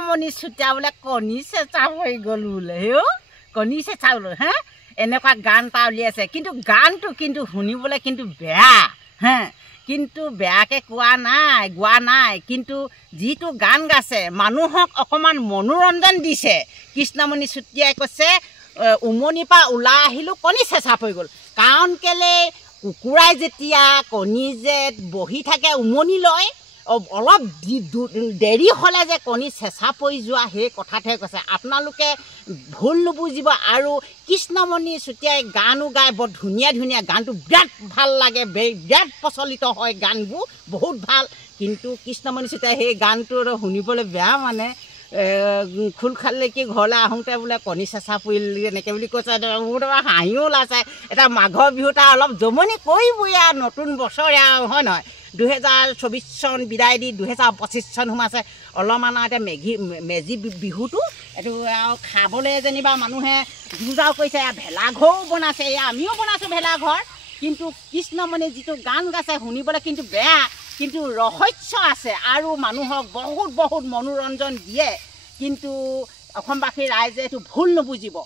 কৃষ্ণমণি চুতীয়া বোলে কণী চেঁচা হৈ গ'ল বোলে হেও কণী চেঁচা বোলো হে এনেকুৱা গান এটা উলিয়াইছে কিন্তু গানটো কিন্তু শুনিবলৈ কিন্তু বেয়া হে কিন্তু বেয়াকৈ গোৱা নাই কিন্তু যিটো গান গাইছে মানুহক অকণমান মনোৰঞ্জন দিছে কৃষ্ণমণি চুতীয়াই কৈছে উমনিৰ পৰা ওলাই আহিলোঁ কণী চেঁচা হৈ গ'ল কাৰণ কেলে কুকুৰাই যেতিয়া কণী যে বহি থাকে উমনি লয় অলপ দেৰি হ'লে যে কণী চেঁচা পৰি যোৱা সেই কথাটোহে কৈছে আপোনালোকে ভুল নুবুজিব আৰু কৃষ্ণমণি চুতীয়াই গানো গায় বৰ ধুনীয়া ধুনীয়া গানটো বিৰাট ভাল লাগে বিৰাট প্ৰচলিত হয় গানবোৰ বহুত ভাল কিন্তু কৃষ্ণমণি চুতীয়াই সেই গানটো শুনিবলৈ বেয়া মানে খোল খালে কি ঘৰলৈ আহোঁতে বোলে কণী চেঁচা পৰিল এনেকৈ বুলি কৈছে মোৰ তাৰপৰা হাঁহিও ওলাইছে এটা মাঘৰ বিহুত অলপ জমনি কৰিবই আৰু নতুন বছৰ আৰু হয় নহয় 2024 চন বিদায় দি 2025 চন সোমাইছে অলপমান এতিয়া মেজি বিহুটো এইটো আৰু খাবলৈ যেনিবা মানুহে যুঁজাও কৰিছে ভেলাঘৰো বনাইছে আমিও বনাইছোঁ ভেলাঘৰ কিন্তু কৃষ্ণমণি যিটো গান গাইছে শুনিবলৈ কিন্তু বেয়া কিন্তু ৰহস্য আছে আৰু মানুহক বহুত মনোৰঞ্জন দিয়ে কিন্তু অসমবাসী ৰাইজে এইটো ভুল নুবুজিব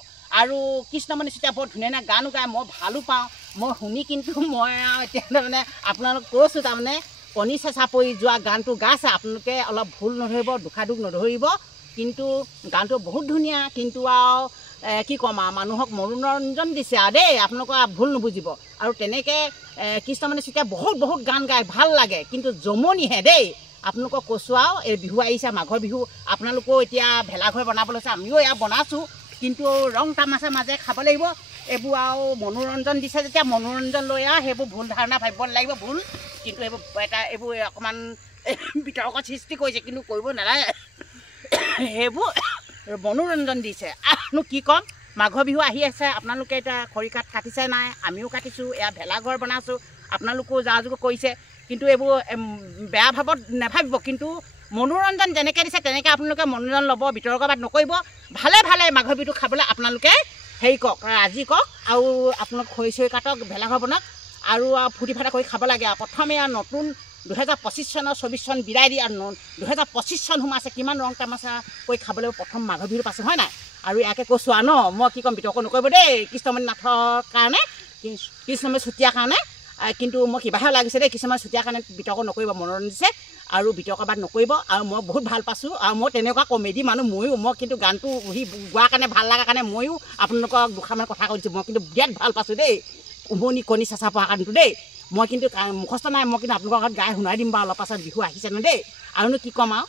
আৰু কৃষ্ণমণি চুতীয়া বৰ ধুনীয়া গানো গায় মই ভালো পাওঁ মই শুনি কিন্তু মই এতিয়া তাৰমানে আপোনালোক কৈছোঁ তাৰমানে কণী চেঁচা পৰি যোৱা গানটো গাইছে আপোনালোকে অলপ ভুল নধৰিব দুখ নধৰিব কিন্তু গানটো বহুত ধুনীয়া কিন্তু আৰু কি ক'ম আৰু মানুহক মনোৰঞ্জন দিছে আৰু দেই আপোনালোকে ভুল নুবুজিব আৰু তেনেকৈ কৃষ্ণমণি চুতীয়া বহুত গান গায় ভাল লাগে কিন্তু জমনিহে দেই আপোনালোকক কৈছোঁ আৰু এই বিহু আহিছে মাঘৰ বিহু আপোনালোকেও এতিয়া ভেলাঘৰ বনাব লৈছে আমিও এয়া বনাইছোঁ কিন্তু ৰং তামাচা মাজে খাব লাগিব এইবোৰ আৰু মনোৰঞ্জন দিছে যেতিয়া মনোৰঞ্জন লৈ আৰু সেইবোৰ ভুল ধাৰণা ভাবিব নালাগিব ভুল কিন্তু এইবোৰ অকণমান বিতৰ্কৰ সৃষ্টি কৰিছে কিন্তু কৰিব নালাগে সেইবোৰ মনোৰঞ্জন দিছে আৰুনো কি ক'ম মাঘৰ বিহু আহি আছে আপোনালোকে এতিয়া খৰি কাঠ কাটিছে নাই আমিও কাটিছোঁ এয়া ভেলাঘৰ বনাইছোঁ আপোনালোকেও যা যোগ কৰিছে কিন্তু এইবোৰ বেয়া ভাৱত নাভাবিব কিন্তু মনোৰঞ্জন যেনেকৈ দিছে তেনেকৈ আপোনালোকে মনোৰঞ্জন ল'ব বিতৰ্কবাদ নকৰিব ভালে মাঘৰ বিহুটো খাবলৈ আপোনালোকে হেৰি কওক আজি কওক আৰু আপোনালোক খৰি চৰি কাটক ভেলাঘৰ বনাওক আৰু ফূৰ্তি ফাৰ্তা কৰি খাব লাগে আৰু প্ৰথমে আৰু নতুন 2025 চনৰ 24 চন বিদায় দি আৰু 2025 চন সোমাইছে কিমান ৰং তামাচা কৰি খাবলৈ প্ৰথম মাঘৰ বিহুৰ পাছে হয় নাই আৰু ইয়াকে কৈছোঁ আৰু মই কি ক'ম বিতৰ্ক নকৰিব দেই কৃষ্ণমণি নাথৰ কাৰণে কৃষ্ণমণি চুতীয়াৰ কাৰণে কিন্তু মই কিবাহে লাগিছে দেই কৃষ্ণমণি চুতীয়াৰ কাৰণে বিতৰ্ক নকৰিব মনোৰঞ্জন দিছে আৰু বিতৰ্কবাদ নকৰিব আৰু মই বহুত ভাল পাইছোঁ আৰু মই তেনেকুৱা কমেডি মানুহ মই কিন্তু গানটো গোৱাৰ কাৰণে ভাল লগা কাৰণে ময়ো আপোনালোকক দুষাৰমান কথা কৈছোঁ মই কিন্তু বিৰাট ভাল পাইছোঁ দেই উমনি কণী চেঁচা পোৱা কাৰণটো দেই মই কিন্তু মুখস্থ নাই মই কিন্তু আপোনালোকৰ ঘৰত গাই শুনাই দিম বাৰু অলপ পাছত বিহু আহিছে ন দেই আৰুনো কি ক'ম আৰু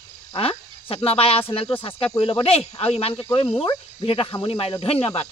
চেতনাবাই আৰু চেনেলটো ছাবস্ক্ৰাইব কৰি ল'ব দেই আৰু ইমানকৈ কৈ মোৰ ভিডিঅ'টো সামৰণি মাৰিলোঁ ধন্যবাদ।